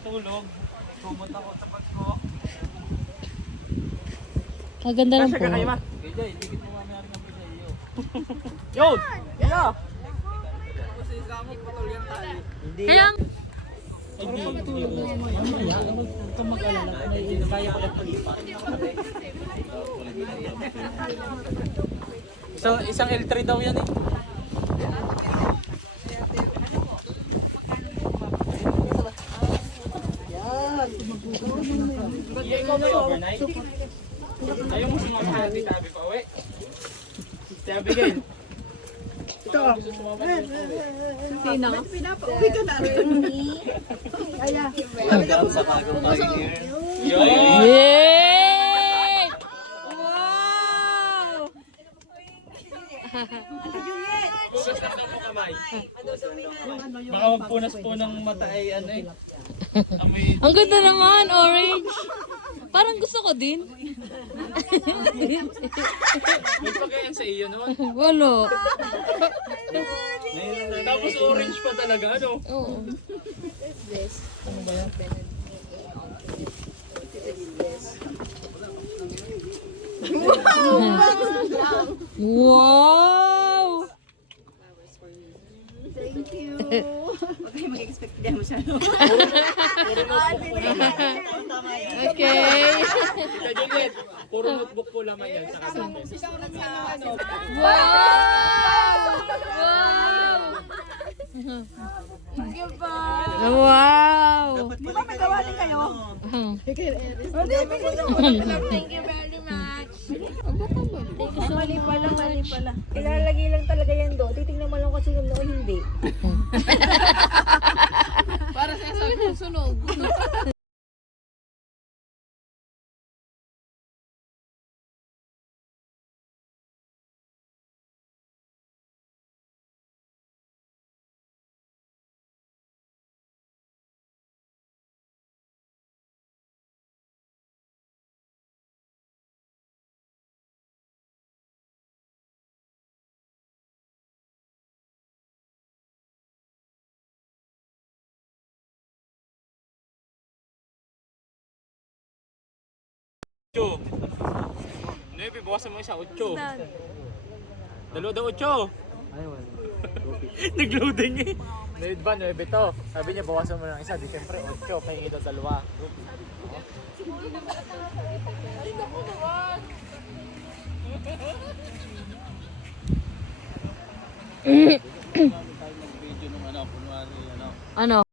natulog. Kumot ako sa bag ko. Kaganda lang po. Kaya ma. Kaya dikit mo mamaya ng sa iyo. Yun! Kaya! Kaya Hindi. Mamaya, huwag kang mag-alala. Kaya ko lang palipat. Isang L3 daw yan eh. Ikaw ba overnight? Ayaw mo sumama ka dito, Abi pa uwi. Si Abigail. Ito. Sino? Pinapauwi ka na rin. Kaya. Sa bagong pagiging. Yay! Wow! Baka magpunas po ng mata ay ano eh. Ang ganda naman, orange. Parang gusto ko din. May pagayan sa iyo naman. Walo. Tapos orange pa talaga, ano? Oo. Wow! Thank you. Huwag kayo mag-expect dyan masyado. Okay. Tita Juliet, puro notebook po laman yan sa kasama. Wow! Wow! Wow! Di ba may gawa din kayo? Thank you very much. Mali pala, mali pala. Ilalagay lang talaga yan doon. Titingnan mo lang kasi yung noon hindi. Para sa sabi ng sunog. Ocho. 9, bawasan mo isa, 8. Dalawa daw 8. Nag-loading eh. 9 ba, 9 to. Sabi niya, bawasan mo ng isa. Di siyempre, 8. Kaya ito dalawa. Ano?